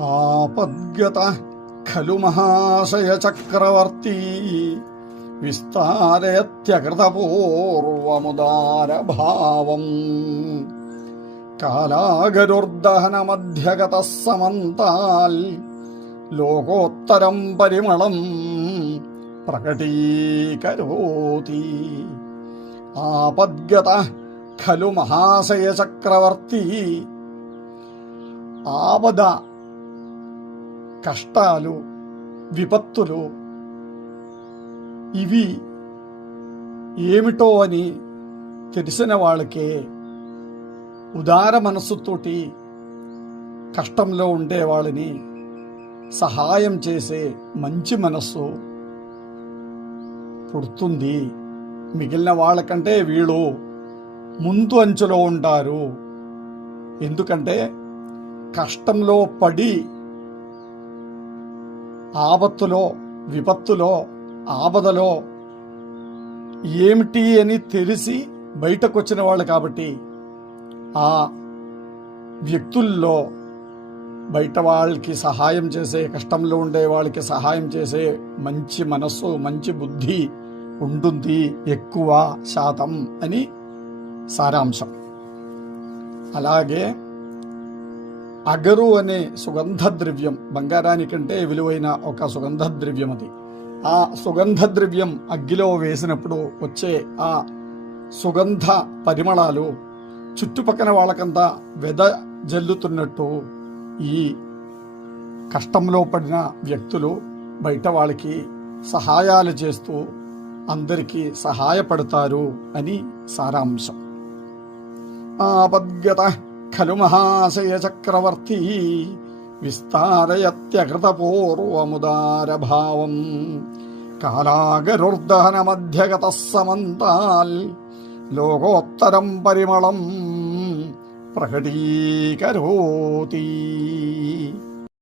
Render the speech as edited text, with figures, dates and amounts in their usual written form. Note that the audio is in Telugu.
ఆపద్గత ఖలు మహాశయ చక్రవర్తి విస్తారయత్యకృతపూర్వముదారభావం కాలాగరుర్దహన మధ్యగత సమంతాల్ లోకోత్తరం పరిమళం ప్రకటీకరోతి. ఆపద్గత ఖలు మహాశయ చక్రవర్తి. ఆపద, కష్టాలు, విపత్తులు ఇవి ఏమిటో అని తెలిసిన వాళ్ళకే ఉదార మనస్సుతోటి కష్టంలో ఉండే వాళ్ళని సహాయం చేసే మంచి మనస్సు పుడుతుంది. మిగిలిన వాళ్ళకంటే వీళ్ళు ముందు అంచులో ఉంటారు. ఎందుకంటే కష్టంలో పడి ఆపత్తులో, విపత్తులో, ఆపదలో ఏమిటి అని తెలిసి బయటకు వచ్చిన వాళ్ళు కాబట్టి ఆ వ్యక్తుల్లో బయట వాళ్ళకి సహాయం చేసే, కష్టంలో ఉండే వాళ్ళకి సహాయం చేసే మంచి మనస్సు, మంచి బుద్ధి ఉంటుంది ఎక్కువ శాతం అని సారాంశం. అలాగే అగరు అనే సుగంధ ద్రవ్యం, బంగారానికంటే విలువైన ఒక సుగంధ ద్రవ్యం అది. ఆ సుగంధ ద్రవ్యం అగ్గిలో వేసినప్పుడు వచ్చే ఆ సుగంధ పరిమళాలు చుట్టుపక్కల వాళ్ళకంతా వెదజల్లుతున్నట్టు ఈ కష్టంలో పడిన వ్యక్తులు బయట వాళ్ళకి సహాయాలు చేస్తూ అందరికీ సహాయపడతారు అని సారాంశం. ఆపద్గత ఖలు మహాశయ చక్రవర్తి విస్తారయత్యకృతపూర్వముదారభావం కాలాగరుర్దహన మధ్యగత సమంతాల్ లోకోత్తరం పరిమళం ప్రకటీకరోతి.